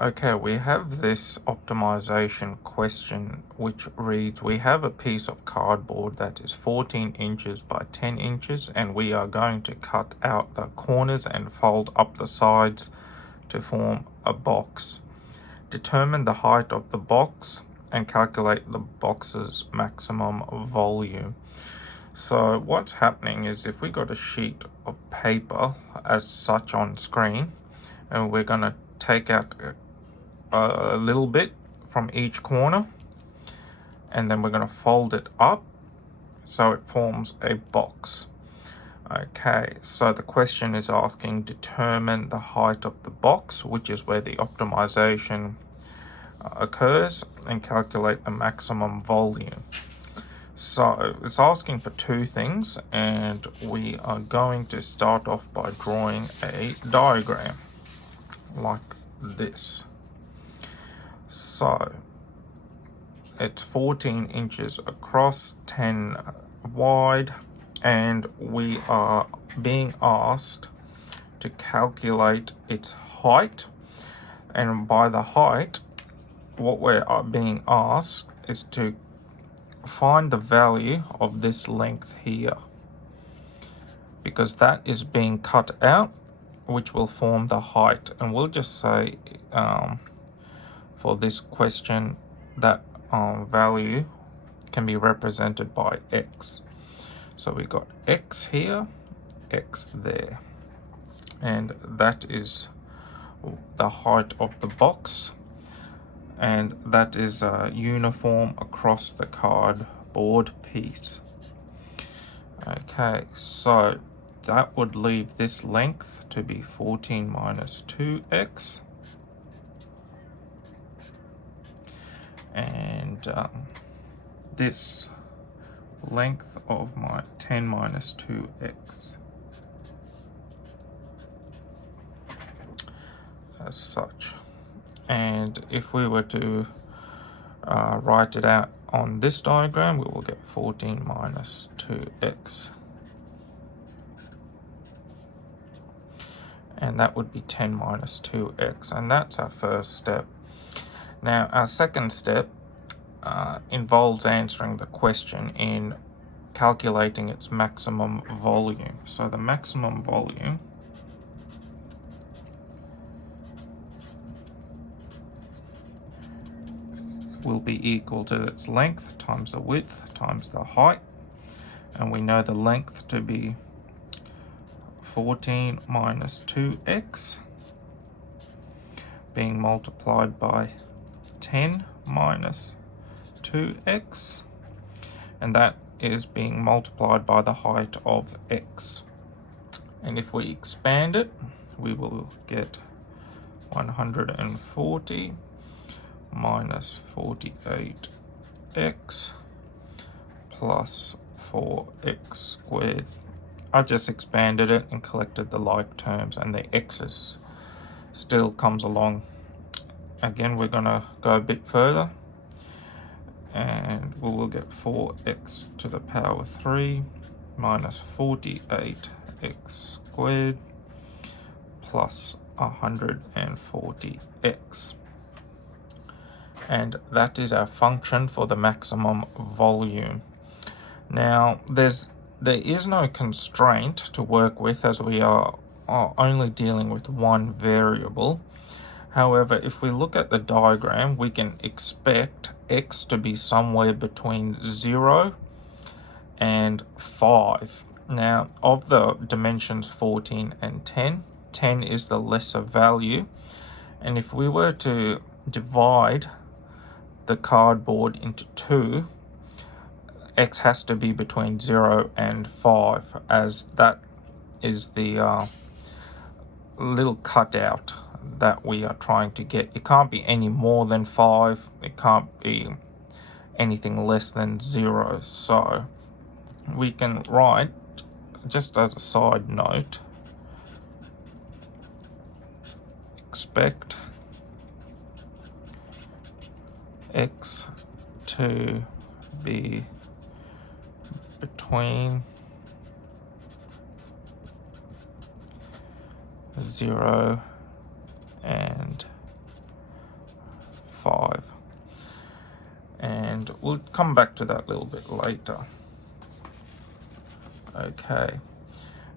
Okay, we have this optimization question which reads, we have a piece of cardboard that is 14 inches by 10 inches and we are going to cut out the corners and fold up the sides to form a box. Determine the height of the box and calculate the box's maximum volume. So what's happening is if we got a sheet of paper as such on screen, and we're going to take out a little bit from each corner, and then we're going to fold it up so it forms a box. Okay, so the question is asking determine the height of the box, which is where the optimization occurs, and calculate the maximum volume. So it's asking for two things, and we are going to start off by drawing a diagram like this. So it's 14 inches across, 10 wide, and we are being asked to calculate its height. And by the height, what we're being asked is to find the value of this length here, because that is being cut out, which will form the height. And we'll just say for this question that value can be represented by x. So we got x here, x there, and that is the height of the box, and that is uniform across the cardboard piece. Okay, so that would leave this length to be 14 minus 2x, and this length of my 10 minus 2x as such. And if we were to write it out on this diagram, we will get 14 minus 2x, and that would be 10 minus 2x, and that's our first step. Now our second step involves answering the question in calculating its maximum volume. So the maximum volume will be equal to its length times the width times the height, and we know the length to be 14 minus 2x being multiplied by 10 minus 2x, and that is being multiplied by the height of x. And if we expand it, we will get 140 minus 48x plus 4x squared. I just expanded it and collected the like terms, and the x's still comes along. Again, we're going to go a bit further, and we will get 4x to the power 3 minus 48x squared plus 140x. And that is our function for the maximum volume. Now, there is no constraint to work with, as we are only dealing with one variable. However, if we look at the diagram, we can expect x to be somewhere between 0 and 5. Now, of the dimensions 14 and 10, 10 is the lesser value. And if we were to divide the cardboard into 2, x has to be between 0 and 5, as that is the little cutout that we are trying to get. It can't be any more than 5, it can't be anything less than 0. So we can write, just as a side note, expect x to be between 0 and and we'll come back to that a little bit later. Okay,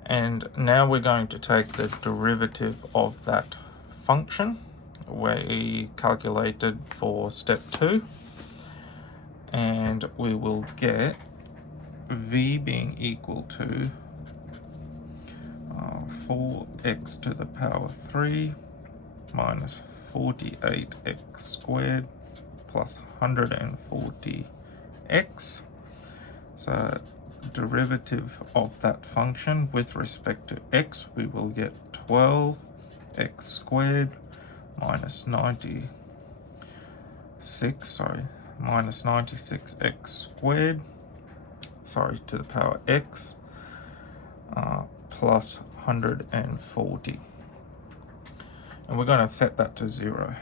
and now we're going to take the derivative of that function we calculated for step 2, and we will get v being equal to 4x to the power 3 minus 48x squared plus 140x. So derivative of that function with respect to x, we will get 12x squared minus 96x squared, to the power x, plus 140. And we're going to set that to 0.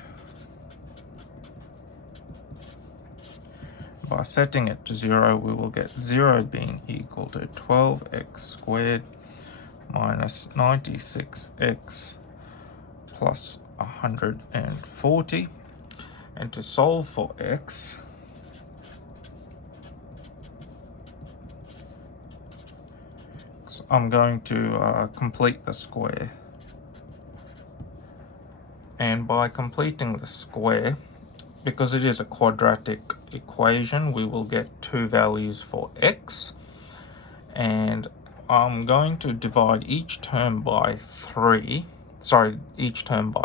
By setting it to 0, we will get 0 being equal to 12x squared minus 96x plus 140. And to solve for x, I'm going to complete the square. And by completing the square, because it is a quadratic equation, we will get 2 values for x. And I'm going to divide each term by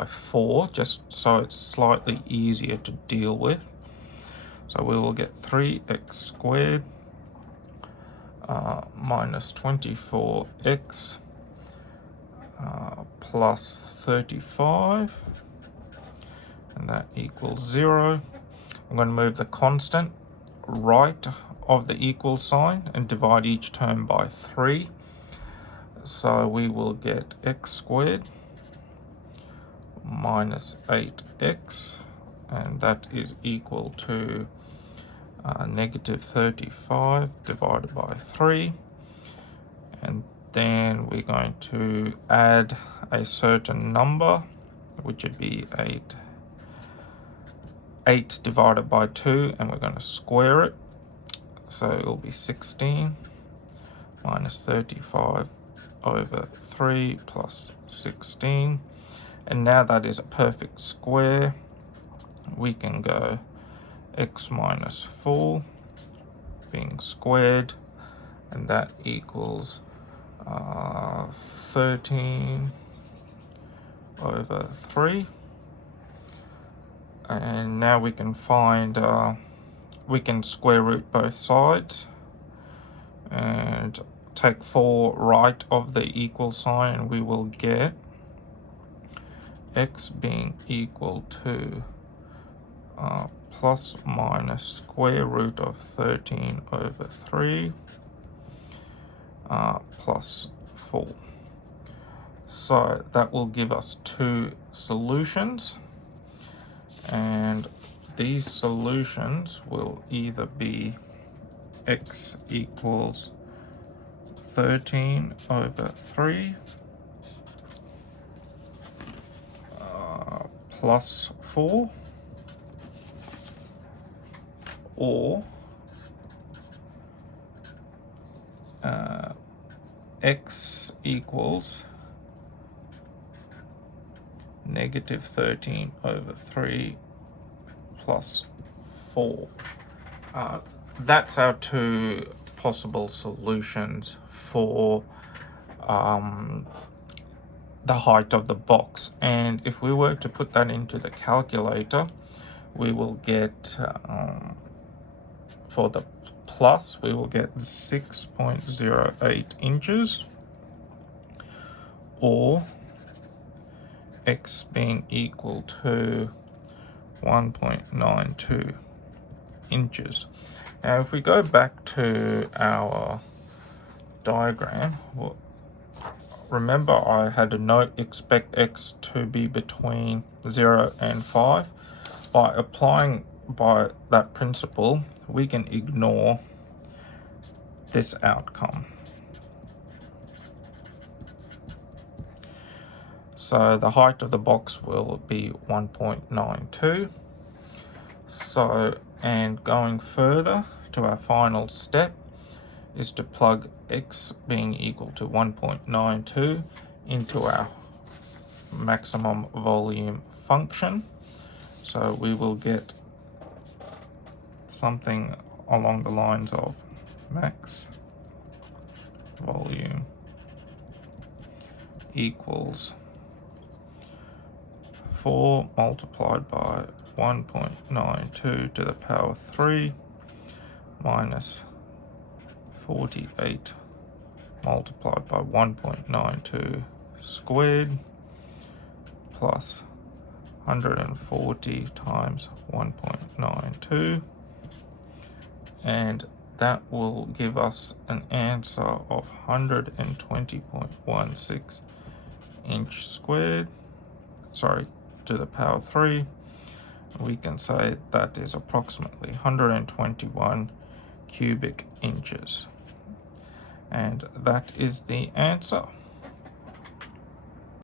4, just so it's slightly easier to deal with. So we will get 3x squared minus 24x plus 35, and that equals 0. I'm going to move the constant right of the equal sign and divide each term by 3. So we will get x squared minus 8x, and that is equal to negative 35 divided by 3. And then we're going to add a certain number, which would be 8 divided by 2, and we're going to square it. So it'll be 16 minus 35 over 3 plus 16. And now that is a perfect square, we can go x minus 4 being squared, and that equals 13 over 3. And now we can find, we can square root both sides and take 4 right of the equal sign, and we will get x being equal to plus minus square root of 13 over 3 plus 4. So that will give us 2 solutions, and these solutions will either be x equals 13 over 3 plus 4, or x equals negative 13 over 3 plus 4. That's our 2 possible solutions for the height of the box. And if we were to put that into the calculator, we will get, for the plus, we will get 6.08 inches, or x being equal to 1.92 inches. Now if we go back to our diagram, well, remember I had a note, expect x to be between 0 and 5. By applying by that principle, we can ignore this outcome. So the height of the box will be 1.92. So, and going further to our final step is to plug x being equal to 1.92 into our maximum volume function. So we will get something along the lines of max volume equals 4 multiplied by 1.92 to the power 3 minus 48 multiplied by 1.92 squared plus 140 times 1.92, and that will give us an answer of 120.16 inch squared, to the power 3. We can say that is approximately 121 cubic inches. And that is the answer.